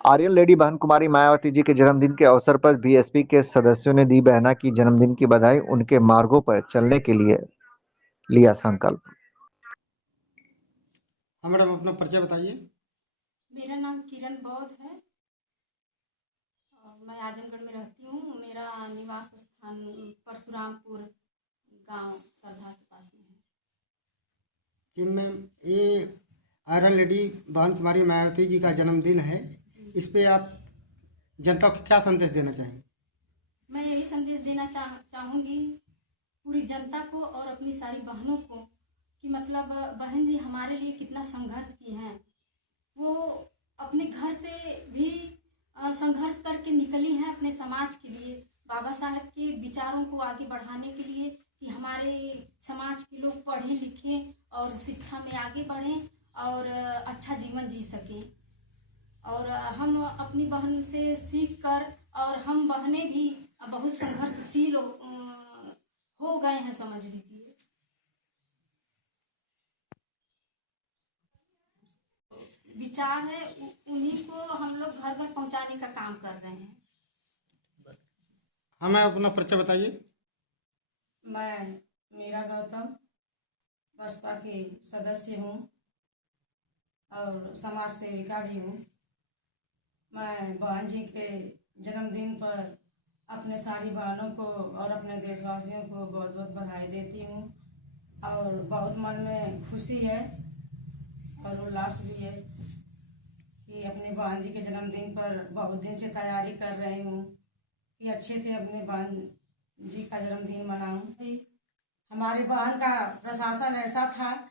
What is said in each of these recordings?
Aryan lady बहन कुमारी मायावती जी के जन्मदिन के अवसर पर बीएसपी के सदस्यों ने दी बहना की जन्मदिन की बधाई। उनके मार्गों पर चलने के लिए लिया संकल्प। हाँ मैडम, अपना परिचय बताइए। मेरा नाम किरण बौद्ध है और मैं आजमगढ़ में रहती हूँ। मेरा निवास स्थान परशुरामपुर गांव सरधा के पास में है। कि मैम, ये आयरन लेडी बहन कुमारी मायावती जी का जन्मदिन है, इस पे आप जनता को क्या संदेश देना चाहेंगे? मैं यही संदेश देना चाहूँगी पूरी जनता को और अपनी सारी बहनों को कि मतलब बहन जी हमारे लिए कितना संघर्ष की हैं। वो अपने घर से भी संघर्ष करके निकली हैं अपने समाज के लिए, बाबा साहब के विचारों को आगे बढ़ाने के लिए कि हमारे समाज के लोग पढ़ें लिखें और शिक्षा में आगे बढ़ें और अच्छा जीवन जी सकें। और हम अपनी बहन से सीख कर और हम बहनें भी बहुत संघर्षशील हो गए हैं, समझ लीजिए। विचार है उन्हीं को हम लोग घर घर पहुंचाने का काम कर रहे हैं। हाँ मैम, अपना परिचय बताइए। मैं मीरा गौतम बसपा की सदस्य हूँ और समाज सेविका भी हूँ। मैं बहन जी के जन्मदिन पर अपने सारी बहनों को और अपने देशवासियों को बहुत बहुत बधाई देती हूँ और बहुत मन में खुशी है और उल्लास भी है कि अपने बहन जी के जन्मदिन पर बहुत दिन से तैयारी कर रही हूँ कि अच्छे से अपने बहन जी का जन्मदिन मनाऊँ। हमारी बहन का प्रशासन ऐसा था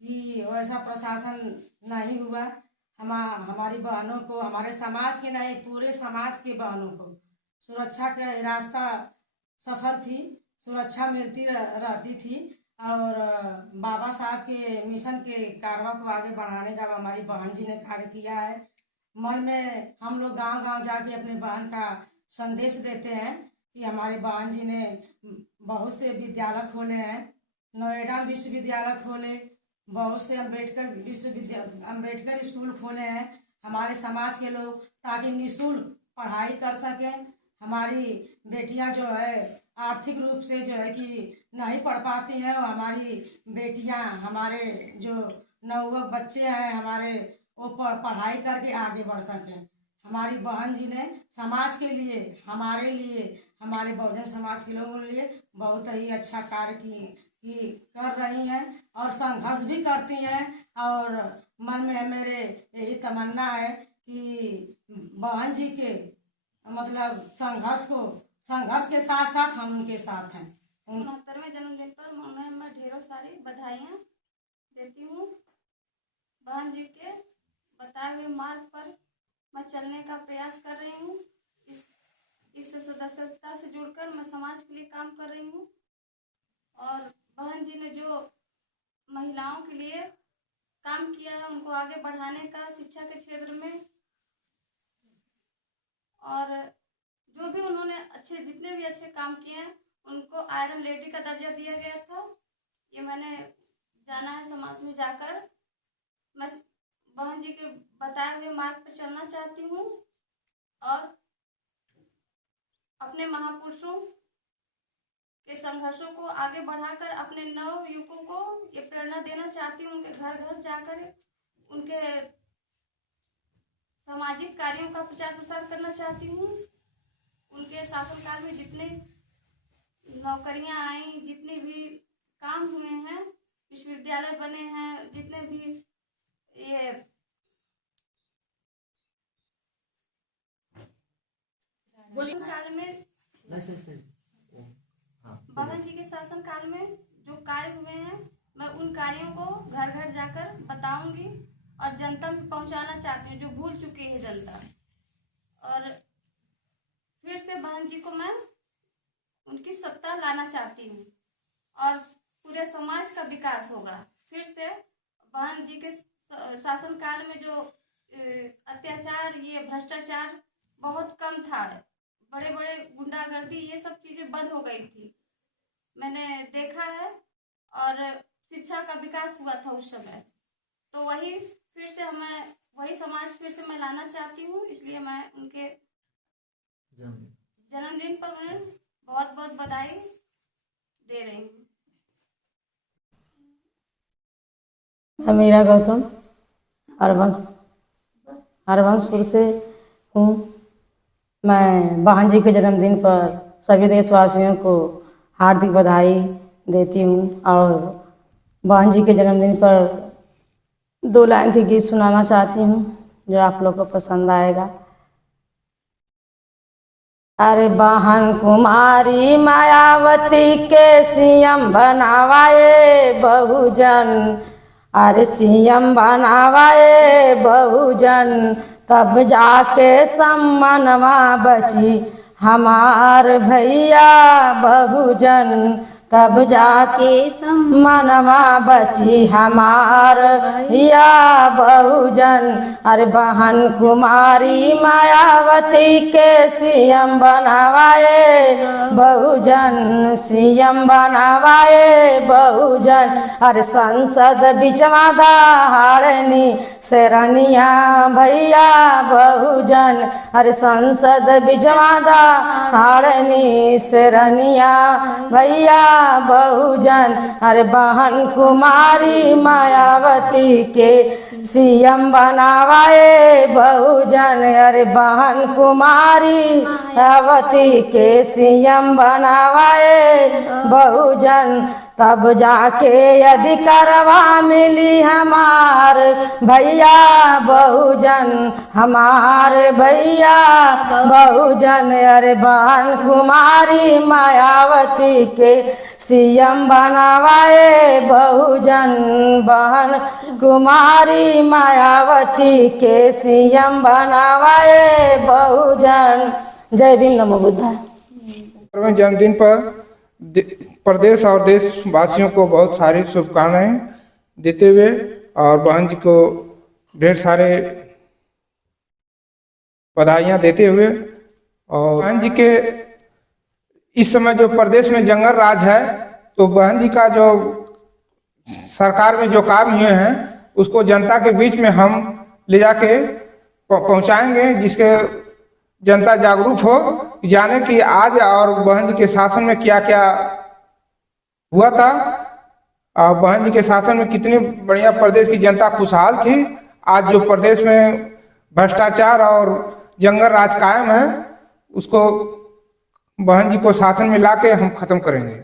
कि वैसा प्रशासन नहीं हुआ। हमारी बहनों को, हमारे समाज के नहीं पूरे समाज के बहनों को सुरक्षा का रास्ता सफल थी, सुरक्षा मिलती रहती थी और बाबा साहब के मिशन के कारवा को आगे बढ़ाने का हमारी बहन जी ने कार्य किया है। मन में हम लोग गांव गांव जाके अपने बहन का संदेश देते हैं कि हमारी बहन जी ने बहुत से विद्यालय खोले हैं, नोएडा विश्वविद्यालय खोले, बहुत से अम्बेडकर स्कूल खोले हैं हमारे समाज के लोग, ताकि निःशुल्क पढ़ाई कर सकें। हमारी बेटियां जो है आर्थिक रूप से जो है कि नहीं पढ़ पाती हैं, और हमारी बेटियां, हमारे जो नवयुवक बच्चे हैं हमारे, वो पढ़ाई करके आगे बढ़ सकें। हमारी बहन जी ने समाज के लिए, हमारे लिए, हमारे बहुजन समाज के लोगों के लिए बहुत ही अच्छा कार्य की कर रही हैं और संघर्ष भी करती हैं। और मन में मेरे यही तमन्ना है कि बहन जी के मतलब संघर्ष के साथ साथ हम उनके साथ हैं। 69वें जन्मदिन पर उन्हें मैं ढेरों सारी बधाइयाँ देती हूँ। बहन जी के बताए हुए मार्ग पर मैं चलने का प्रयास कर रही हूँ। इस सदस्यता से जुड़कर मैं समाज के लिए काम कर रही हूँ और बहन जी ने जो महिलाओं के लिए काम किया है उनको आगे बढ़ाने का शिक्षा के क्षेत्र में, और जो भी उन्होंने जितने भी अच्छे काम किए हैं उनको आयरन लेडी का दर्जा दिया गया था। ये मैंने जाना है समाज में जाकर। मैं बहन जी के बताए हुए मार्ग पर चलना चाहती हूँ और अपने महापुरुषों के संघर्षों को आगे बढ़ाकर अपने नव युवकों को ये प्रेरणा देना चाहती हूँ। उनके घर घर जाकर उनके सामाजिक कार्यों का प्रचार प्रसार करना चाहती हूँ। उनके शासनकाल में जितने नौकरियां आई, जितने भी काम हुए हैं, विश्वविद्यालय बने हैं, जितने भी ये काल में बहन जी के शासन काल में जो कार्य हुए हैं, मैं उन कार्यों को घर घर जाकर बताऊंगी और जनता में पहुंचाना चाहती हूँ, जो भूल चुकी है जनता। और फिर से बहन जी को मैं उनकी सत्ता लाना चाहती हूँ और पूरे समाज का विकास होगा। फिर से बहन जी के शासन काल में जो अत्याचार, ये भ्रष्टाचार बहुत कम था, बड़े बड़े गुंडागर्दी, ये सब चीज़ें बंद हो गई थी, मैंने देखा है। और शिक्षा का विकास हुआ था उस समय। तो वही फिर से हमें वही समाज फिर से मैं लाना चाहती हूँ, इसलिए मैं उनके जन्मदिन पर मैं बहुत बहुत बधाई दे रही हूँ। मैं मीरा गौतम हरवंशपुर से हूँ। मैं बहन जी के जन्मदिन पर सभी देशवासियों को हार्दिक बधाई देती हूँ और बहन जी के जन्मदिन पर 2 लाइन के गीत सुनाना चाहती हूँ जो आप लोग को पसंद आएगा। अरे बहन कुमारी मायावती के सीएम बनावाए बहुजन, अरे सीएम बनावाए बहुजन, तब जाके सम्मानवा बची हमार भैया बहुजन, तब जाके सम्मानवा बची हमार भैया बहुजन। अरे बहन कुमारी मायावती के सीएम बनावाए बहुजन, सीएम बनावाए बहुजन। अरे संसद बिचवा दहाड़नी शेरनिया भैया बहुजन, अरे संसद बिचवा दहाड़नी शेरनिया भैया बहुजन। अरे बहन कुमारी मायावती के सीएम बनावाए बहुजन, अरे बहन कुमारी मायावती के सीएम बनावाए बहुजन, तब जाके अधिकारवा मिली हमार भैया बहुजन, हमार भैया बहुजन। अरे बहन कुमारी मायावती के सीएम बनावाए बहुजन, बहन कुमारी मायावती के सीएम बनावाए बहुजन। जय भीम, नमो बुद्धाय। जन्मदिन पर प्रदेश और देशवासियों को बहुत सारी शुभकामनाएं देते हुए और बहन जी को ढेर सारे बधाइयाँ देते हुए, और बहन जी के इस समय जो प्रदेश में जंगल राज है, तो बहन जी का जो सरकार में जो काम हुए हैं उसको जनता के बीच में हम ले जाके पहुंचाएंगे, जिसके जनता जागरूक हो, जाने कि आज और बहन जी के शासन में क्या क्या हुआ था और बहन जी के शासन में कितनी बढ़िया प्रदेश की जनता खुशहाल थी। आज जो प्रदेश में भ्रष्टाचार और जंगल राज कायम है, उसको बहन जी को शासन में लाके हम खत्म करेंगे।